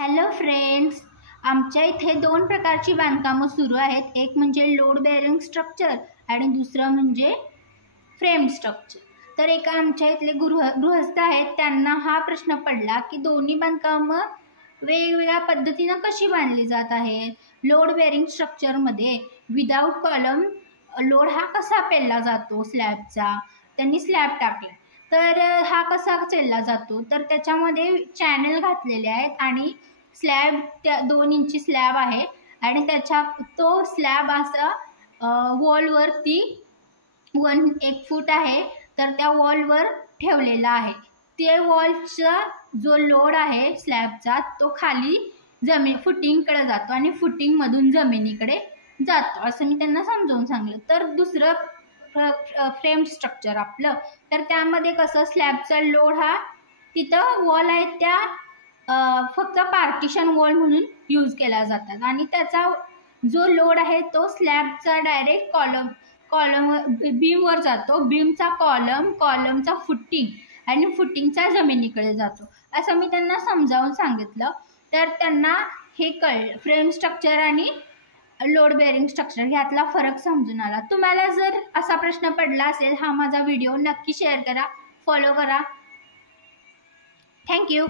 Hello friends, आमच्या इथे दोन प्रकारची बांधकामं सुरू आहेत. एक म्हणजे लोड बेअरिंग स्ट्रक्चर आणि दुसरं म्हणजे फ्रेम स्ट्रक्चर. तर एका आमच्या इथले गृहस्थ आहेत, त्यांना हा प्रश्न पडला की दोन्ही बांधकामं वेगवेगळ्या पद्धतीनं कशी बांधली जात आहेत. लोड बेअरिंग स्ट्रक्चरमध्ये विदाऊट कॉलम लोड हा कसा पेलला जातो स्लॅबचा. त्यांनी स्लॅब टाकला तर हा कसा चेलला जातो, तर त्याच्यामध्ये चॅनल घातलेले आहेत आणि स्लॅब त्या 2 इंची स्लॅब आहे आणि त्याच्या तो स्लॅब असा वॉलवरती 1 फूट आहे, तर त्या वॉलवर ठेवलेला आहे. ते वॉलचा जो लोड आहे स्लॅबचा तो खाली फुटिंगकडे जातो आणि फुटिंगमधून जमिनीकडे जातो, असं मी त्यांना समजावून सांगितलं. तर दुसरं फ्रेम स्ट्रक्चर आपलं, तर त्यामध्ये कसं स्लॅबचा लोड हा तिथं वॉल आहे त्या फक्त पार्टिशन वॉल म्हणून यूज केला जातात आणि त्याचा जो लोड आहे तो स्लॅबचा डायरेक्ट कॉलम बीमवर जातो. बीमचा कॉलमचा फुटिंग आणि फुटिंगचा जमिनीकडे जातो, असं मी त्यांना समजावून सांगितलं. तर त्यांना हे कळलं, फ्रेम स्ट्रक्चर आणि लोड बेअरिंग स्ट्रक्चर ह्यातला फरक समजून आला. तुम्हाला जर असा प्रश्न पडला असेल, हा माझा व्हिडिओ नक्की शेअर करा, फॉलो करा. थँक्यू.